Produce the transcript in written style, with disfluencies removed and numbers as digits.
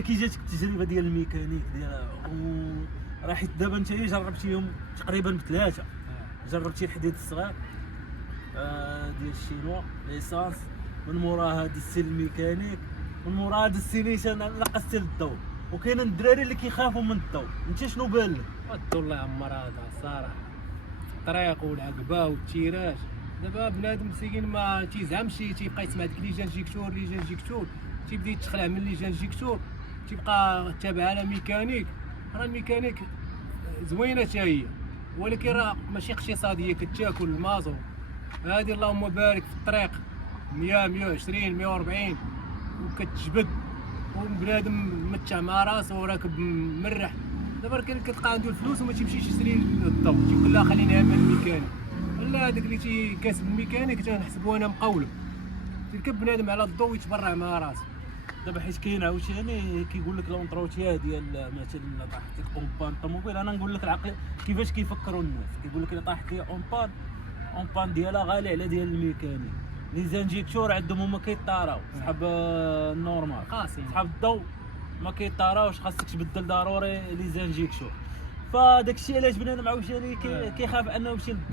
كي جاتك التجربه ديال الميكانيك ديال راه حيت دابا انت جربتيهم تقريبا بثلاثه، جربتي الحديد الصغير ديال الشينوا ليسانس، من موراها دزتي الميكانيك، من موراها دزتي نيشان نقصتي للضوء، وكاين الدراري اللي كيخافوا من الضوء. انت شنو بان لك؟ الضو الله يعمر هذا الصراحه، الطريق والعقبه والتيراج. دابا بنادم مسكين ما تيزعمش تيبقى يسمع ديك لي جانجيكتور لي جانجيكتور، تيبدا يتخلع من لي جانجيكتور، تيبقى تابع على ميكانيك. راه الميكانيك زوينه حتى هي، ولكن راه ماشي اقتصاديه، كتاكل المازو. هذه اللهم بارك في الطريق 100 120 140 وكتجبد، وبنادم متع مع راسو وراكب مرح. دابا كاين كتلقى عنده الفلوس وما تيمشيش يشري الضو، تيقول لا خليني من الميكانيك. لا، هذاك اللي تيكاسب الميكانيك تنحسبو انا مقولب، تركب بنادم على الضو ويتبرع مع راسو. دابا حيت كاين عاوتاني كيقول لك لونطروتيا ديال مثلا طاحت لك اون طوموبيل، انا نقول لك العقل كيفاش كيفكروا الناس. كيقول لك الا طاحت لي اون بان ديالها غالي على ديال الميكانيك. لي زانجيكتور عندهم هما كيطاراو، صحاب النورمال قاسي صحاب الضو ما كيطاراوش، خاصك تبدل ضروري لي زانجيكتور. فداك الشيء علاش بنادم عاوتاني كيخاف انه يمشي للضو.